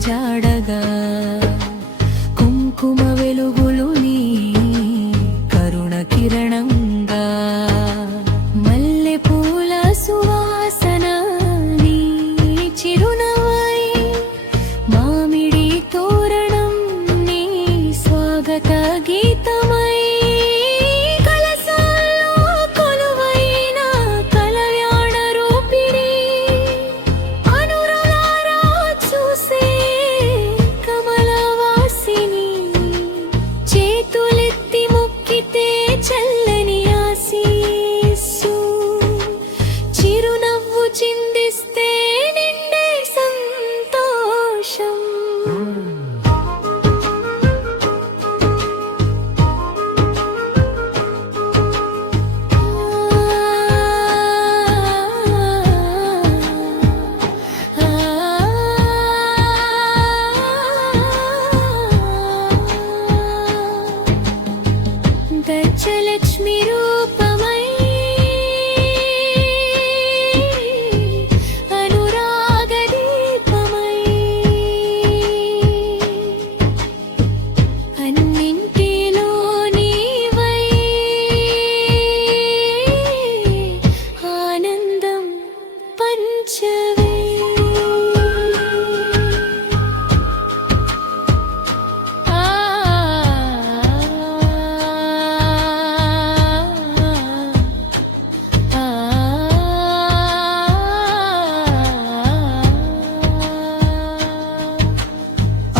అలజాడగా కుంకుమ వెలుగులు నీ కరుణ కిరణంగా మల్లె పూల సువాసన నీ చిరునవై మామిడి తోరణం నీ స్వాగత గీతమై చిందిస్తే నిండే సంతోషం గజలక్ష్మి రూపమై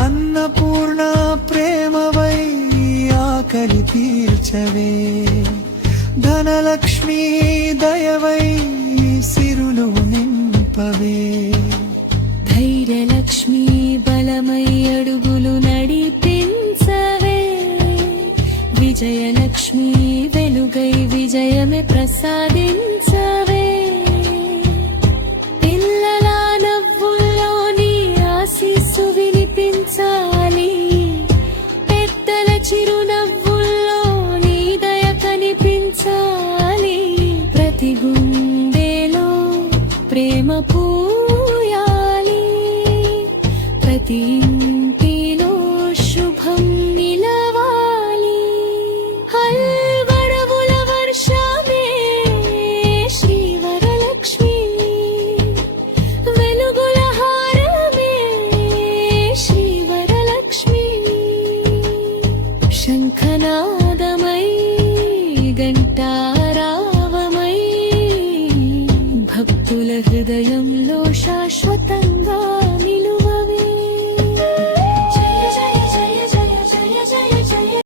అన్నపూర్ణ ప్రేమవై ఆకలి తీర్చవే ధనలక్ష్మి దయవై సిరులు నింపవే ధైర్యలక్ష్మి బలమై అడుగులు నడిపించవే విజయలక్ష్మి వెలుగై విజయమే ప్రసాదించవే పిల్లల నవ్వుల్లో నీ ఆశీస్సు వినిపించాలి పెద్దల చిరునవ్వుల్లో నీ దయ కనిపించాలి ప్రతి గుండెలో ప్రేమ పూయాలి ప్రతి ఇంటిలో శుభం నిలవాలి హల్వడవుల వర్షమే శ్రీవరలక్ష్మి వెలుగుల హారమే శ్రీవరలక్ష్మి శంఖనాదమై గంటారావమై భక్తుల హృదయంలో శాశ్వతంగా నిలువ